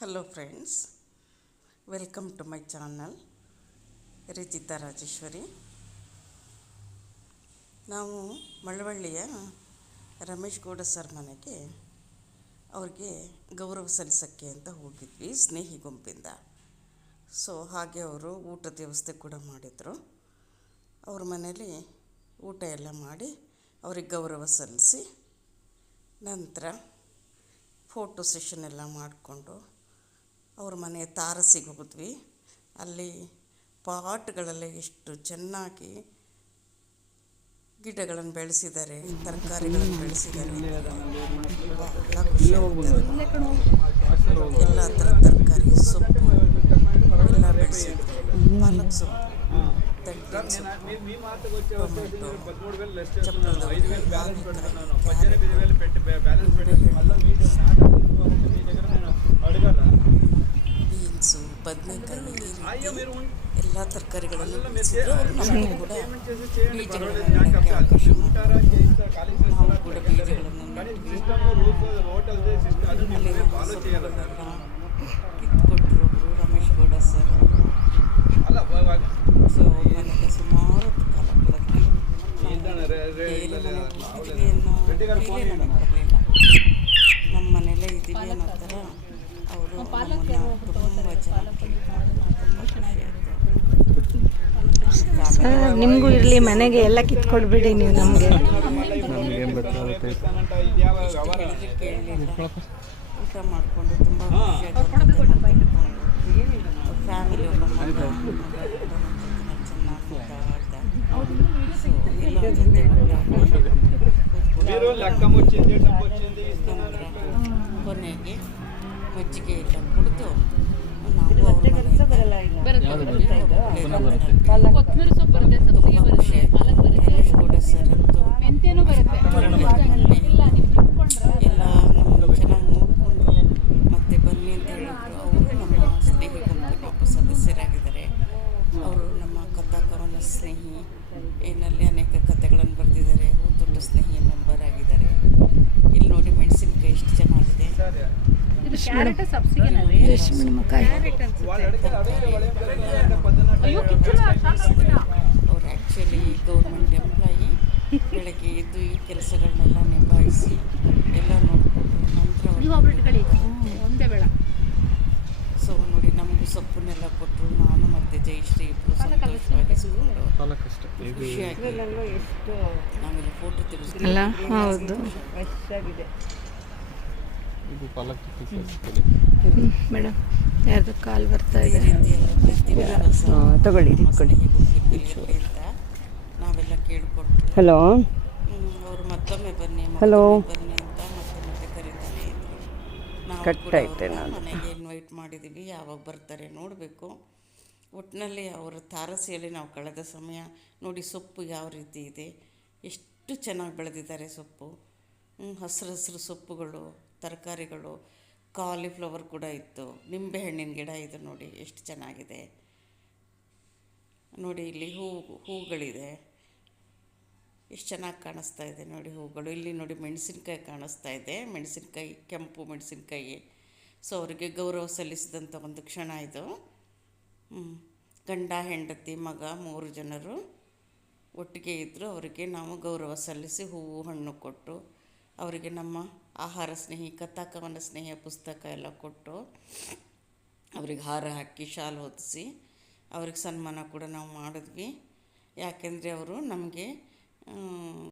Hello friends welcome to my channel Rijitha Rajeshwari ನಾವು ಮಳವಳ್ಳಿಯ Ramesh Gowda sir ಮನೆಗೆ ಅವ್ರಿಗೆ ಗೌರವ ಸಲ್ಲಿಸೋಕ್ಕೆ ಅಂತ ಹೋಗಿದ್ವಿ, ಸ್ನೇಹಿ ಗುಂಪಿಂದ. ಸೊ ಹಾಗೆ ಅವರು ಊಟದ ವ್ಯವಸ್ಥೆ ಕೂಡ ಮಾಡಿದರು. ಅವ್ರ ಮನೇಲಿ ಊಟ ಎಲ್ಲ ಮಾಡಿ ಅವ್ರಿಗೆ ಗೌರವ ಸಲ್ಲಿಸಿ ನಂತರ ಫೋಟೋ ಸೆಷನ್ ಎಲ್ಲ ಮಾಡಿಕೊಂಡು ಅವ್ರ ಮನೆ ತಾರಸಿಗೆ ಹೋದ್ವಿ ಅಲ್ಲಿ ಪಾಟ್ಗಳಲ್ಲಿ ಎಷ್ಟು ಚೆನ್ನಾಗಿ ಗಿಡಗಳನ್ನು ಬೆಳೆಸಿದ್ದಾರೆ, ತರಕಾರಿಗಳನ್ನು ಬೆಳೆಸಿದ್ದಾರೆ. ಎಲ್ಲ ಥರ ತರಕಾರಿ, ಸೊಪ್ಪು ಎಲ್ಲ ಬೆಳೆಸಿದ್ರು ಪಾಲಕ್ ಸೊಪ್ಪು ಬದನೆಕಾಯಿ ಎಲ್ಲ ತರಕಾರಿಗಳನ್ನು ಬೆಳೆಸಿದ್ರು ಅವ್ರು ನಮಗೂ ಕೂಡ ಬೀಜಗಳನ್ನು ಅವಕಾಶ ನಾವು ಕೂಡ ಬೀಜಗಳನ್ನು ಕಿತ್ಕೊಟ್ರು ಒಬ್ಬರು ರಮೇಶ್ ಗೌಡ ಸರ್ ಸೊ ಮನೆಗೆ ಸುಮಾರು ಕಾಲ ಕಳೆದ್ವಿ ಮನೆಗೆ ನಮ್ಮ ಮನೆಯಲ್ಲೇ ಇದ್ದೀವಿ ಅನ್ನೋ ಥರ ಅವರು ತುಂಬ ಚೆನ್ನಾಗಿ ತುಂಬ ಆಯಿತು ನಿಮಗೂ ಇರಲಿ ಮನೆಗೆ ಎಲ್ಲ ಕಿತ್ಕೊಡ್ಬಿಡಿ ನೀವು ನಮಗೆ. ಊಟ ಮಾಡಿಕೊಂಡು ತುಂಬ ಫ್ಯಾಮಿಲಿ ಒಬ್ಬ ಮಗ ಚೆನ್ನಾಗಿ ಕೊನೆಗೆ ಮಜ್ಜಿಗೆ ಎಲ್ಲ ಕುಡಿದು ಕೊತ್ತಂಬರಿ ಬರುತ್ತೆ ಬರುತ್ತೆ ಬರುತ್ತೆ ಸರ್ ಬರುತ್ತೆ ಇಲ್ಲ ತಿಳ್ಕೊಂಡ್ರೆ ಎಲ್ಲ ನಮ್ಮನ್ನು ಚೆನ್ನಾಗಿ ನೋಡಿಕೊಂಡ್ರು ಮತ್ತೆ ಬನ್ನಿ ಅಂತ ಹೇಳಿದ್ರು ಅವರು ನಮ್ಮ ಸ್ನೇಹಿ ಗುಂಪಿನ ಸದಸ್ಯರಾಗಿದ್ದಾರೆ ಅವರು ನಮ್ಮ ಕಥಾ ಕವನ ಸ್ನೇಹಿ ಏನಲ್ಲಿ ಅನೇಕ ಕಥೆಗಳನ್ನು ಬರೆದಿದ್ದಾರೆ ದೊಡ್ಡ ಸ್ನೇಹಿ ಮೆಂಬರ್ ಆಗಿದ್ದಾರೆ ಇಲ್ಲಿ ನೋಡಿ ಮೆಣಸಿನ್ಕಾಯಿ ಎಷ್ಟು ಚೆನ್ನಾಗಿದೆ ಕಿಚ್ಚಲ್ಲ ಅವ್ರು ಆ್ಯಕ್ಚುಲಿ ಗೌರ್ಮೆಂಟ್ ಎಂಪ್ಲಾಯಿ ಬೆಳಗ್ಗೆ ಎದ್ದು ಈ ಕೆಲಸಗಳನ್ನೆಲ್ಲ ನಿಭಾಯಿಸಿ ಎಲ್ಲ ನೋಡಿಕೊಂಡು ನಂತರ ಸೊ ನೋಡಿ ನಮಗೂ ಸೊಪ್ಪನ್ನೆಲ್ಲ ಕೊಟ್ಟರು. ನಾನು ಮತ್ತು ಜಯಶ್ರೀ ಇಬ್ಬರು ಸಂತೋಷವಾಗಿ ಖುಷಿಯಾಗಿ ನಾವೆಲ್ಲ ಫೋಟೋ ತೆಗೆಸ್ಕೊಂಡು ಹೌದು. ಮೇಡಮ್ ಯಾರ್ದು ಕಾಲ್ ಬರ್ತಾ ಇದೆ? ತಗೊಳ್ಳಿ, ಇಟ್ಕೊಳ್ಳಿ. ನಾವೆಲ್ಲ ಕೇಳ್ಕೊಟ್ರು ಹಲೋ ಅವರು ಮತ್ತೊಮ್ಮೆ ಬನ್ನಿ ಹಲೋ ಮತ್ತೊಮ್ಮೆ ಬನ್ನಿ ಅಂತ ಮತ್ತೆ ಮತ್ತೆ ಕರೀತಾನೆ ಇದ್ರು ನಾವು ಕಟ್ ಕೂಡ ನಾನು. ಮನೆಗೆ ಇನ್ವೈಟ್ ಮಾಡಿದ್ದೀವಿ ಯಾವಾಗ ಬರ್ತಾರೆ ನೋಡಬೇಕು ಒಟ್ಟಿನಲ್ಲಿ ಅವರ ತಾರಸಿಯಲ್ಲಿ ನಾವು ಕಳೆದ ಸಮಯ ನೋಡಿ ಸೊಪ್ಪು ಯಾವ ರೀತಿ ಇದೆ. ಎಷ್ಟು ಚೆನ್ನಾಗಿ ಬೆಳೆದಿದ್ದಾರೆ ಸೊಪ್ಪು. ಹ್ಮ್, ಹಸಿರು ಹಸಿರು ಸೊಪ್ಪುಗಳು. ತರಕಾರಿಗಳು ಕಾಲಿಫ್ಲವರ್ ಕೂಡ ಇತ್ತು. ನಿಂಬೆ ಹಣ್ಣಿನ ಗಿಡ ಇದು ನೋಡಿ ಎಷ್ಟು ಚೆನ್ನಾಗಿದೆ. ನೋಡಿ ಇಲ್ಲಿ ಹೂ, ಹೂಗಳಿದೆ. ಎಷ್ಟು ಚೆನ್ನಾಗಿ ಕಾಣಿಸ್ತಾ ಇದೆ ನೋಡಿ ಹೂಗಳು. ಇಲ್ಲಿ ನೋಡಿ ಮೆಣಸಿನ್ಕಾಯಿ ಕಾಣಿಸ್ತಾ ಇದೆ. ಮೆಣಸಿನ್ಕಾಯಿ, ಕೆಂಪು ಮೆಣಸಿನ್ಕಾಯಿ. ಸೊ ಅವರಿಗೆ ಗೌರವ ಸಲ್ಲಿಸಿದಂಥ ಒಂದು ಕ್ಷಣ ಇದು. ಗಂಡ, ಹೆಂಡತಿ, ಮಗ ಮೂರು ಜನರು ಒಟ್ಟಿಗೆ ಇದ್ದರು ಅವರಿಗೆ ನಾವು ಗೌರವ ಸಲ್ಲಿಸಿ ಹೂವು, ಹಣ್ಣು ಕೊಟ್ಟು ಅವರಿಗೆ ನಮ್ಮ ಆಹಾರ ಸ್ನೇಹಿ, ಕಥಾಕವನ ಸ್ನೇಹಿಯ ಪುಸ್ತಕ ಎಲ್ಲ ಕೊಟ್ಟು ಅವ್ರಿಗೆ ಹಾರ ಹಾಕಿ ಶಾಲು ಹೊದಿಸಿ ಅವ್ರಿಗೆ ಸನ್ಮಾನ ಕೂಡ ನಾವು ಮಾಡಿದ್ವಿ. ಯಾಕೆಂದರೆ ಅವರು ನಮಗೆ